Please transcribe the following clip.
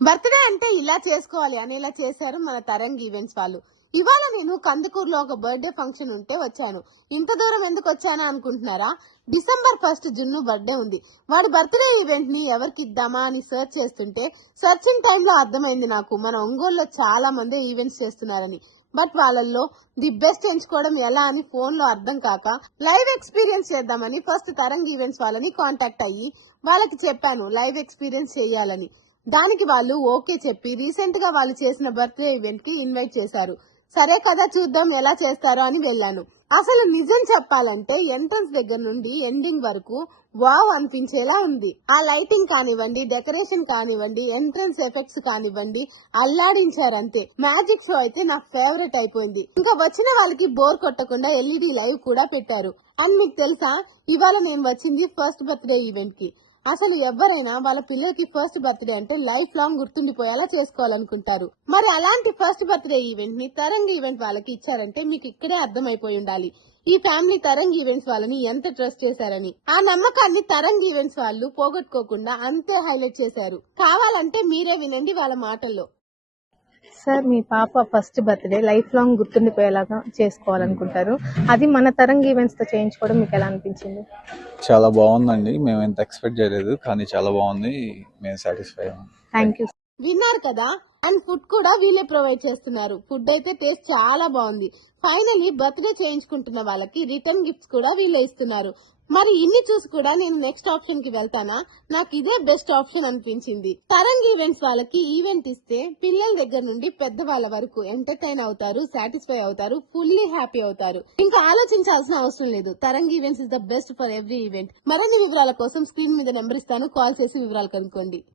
Birthday అంటే ఇలా చేసుకోవాలి అనేలా చేశారు మన తరంగ్ ఈవెంట్స్ వాళ్ళు. ఇవాళ నేను కందుకూరులో ఒక బర్త్‌డే ఫంక్షన్ ఉంటే వచ్చాను. ఇంత దూరం ఎందుకు వచ్చానా అనుకుంటున్నారా? డిసెంబర్ 1 జున్ను బర్త్‌డే ఉంది. వాడి బర్త్‌డే ఈవెంట్ ని ఎవరికి ఇద్దామా అని సెర్చ్ చేస్తుంటే సెర్చింగ్ టైంలో అర్థమైంది నాకు మన ఒంగోలులో చాలా మంది ఈవెంట్స్ చేస్తున్నారని. బట్ వాళ్ళల్లో ది బెస్ట్ ఎంచుకోవడం ఎలా అని ఫోన్ లో అర్థం కాక లైవ్ ఎక్స్పీరియన్స్ చేద్దామని ఫస్ట్ తరంగ్ ఈవెంట్స్ వాళ్ళని కాంటాక్ట్ అయ్యి వాళ్ళకి చెప్పాను లైవ్ ఎక్స్పీరియన్స్ చేయాలని. దానికి వాళ్ళు ఓకే చెప్పి రీసెంట్ గా వాళ్ళు చేసిన బర్త్డే ఈవెంట్ కి ఇన్వైట్ చేశారు. సరే కదా చూద్దాం ఎలా చేస్తారో అని వెళ్ళాను. అసలు నిజం చెప్పాలంటే ఎంట్రన్స్ దగ్గర నుండి ఎండింగ్ వరకు వావ్ అనిపించేలా ఉంది. ఆ లైటింగ్ కానివ్వండి, డెకరేషన్ కానివ్వండి, ఎంట్రన్స్ ఎఫెక్ట్స్ కానివ్వండి, అల్లాడించారంతే. మ్యాజిక్ షో అయితే నా ఫేవరెట్ అయిపోయింది. ఇంకా వచ్చిన వాళ్ళకి బోర్ కొట్టకుండా ఎల్ఈడి లైవ్ కూడా పెట్టారు. అండ్ మీకు తెలుసా, ఇవాళ మేము వచ్చింది ఫస్ట్ బర్త్డే ఈవెంట్ కి. అసలు ఎవరైనా వాళ్ళ పిల్లలకి ఫస్ట్ బర్త్డే అంటే లైఫ్ లాంగ్ గుర్తుండిపోయేలా చేసుకోవాలనుకుంటారు. మరి అలాంటి ఫస్ట్ బర్త్డే ఈవెంట్ ని తరంగ్ ఈవెంట్ వాళ్ళకి ఇచ్చారంటే మీకు ఇక్కడే అర్థమైపోయి ఉండాలి ఈ ఫ్యామిలీ తరంగ్ ఈవెంట్స్ వాళ్ళని ఎంత ట్రస్ట్ చేశారని. ఆ నమ్మకాన్ని తరంగ్ ఈవెంట్స్ వాళ్ళు పోగొట్టుకోకుండా అంతే హైలైట్ చేశారు. కావాలంటే మీరే వినండి వాళ్ళ మాటల్లో. సార్, మీ పాప ఫస్ట్ బర్త్డే లైఫ్ లాంగ్ గుర్తుండిపోయేలాగా చేసుకోవాలనుకుంటారు. అది మన తరంగ్ ఈవెంట్స్ తో చేయించుకోవడం మీకు ఎలా అనిపించింది? చాలా బాగుందండి. మేము ఎంత ఎక్స్పెక్ట్ చేయలేదు, కానీ చాలా బాగుంది. మేము సాటిస్ఫై అయ్యాం. Thank you. విన్నారు కదా. అండ్ ఫుడ్ కూడా వీళ్ళే ప్రొవైడ్ చేస్తున్నారు. ఫుడ్ అయితే టేస్ట్ చాలా బాగుంది. ఫైనలీ బర్త్డే చేయించుకుంటున్న వాళ్ళకి రిటర్న్ గిఫ్ట్స్ కూడా వీళ్ళే ఇస్తున్నారు. మరి ఇన్ని చూసి కూడా నేను నెక్స్ట్ ఆప్షన్ కి వెళ్తానా? నాకు ఇదే బెస్ట్ ఆప్షన్ అనిపించింది. తరంగ్ ఈవెంట్స్ వాళ్ళకి ఈవెంట్ ఇస్తే పిల్లల దగ్గర నుండి పెద్దవాళ్ళ వరకు ఎంటర్టైన్ అవుతారు, సాటిస్ఫై అవుతారు, ఫుల్లీ హ్యాపీ అవుతారు. ఇంకా ఆలోచించాల్సిన అవసరం లేదు. Tarang events is the best for every event. మరిన్ని వివరాల కోసం స్క్రీన్ మీద నెంబర్ ఇస్తాను, కాల్ చేసి వివరాలు కనుక్కోండి.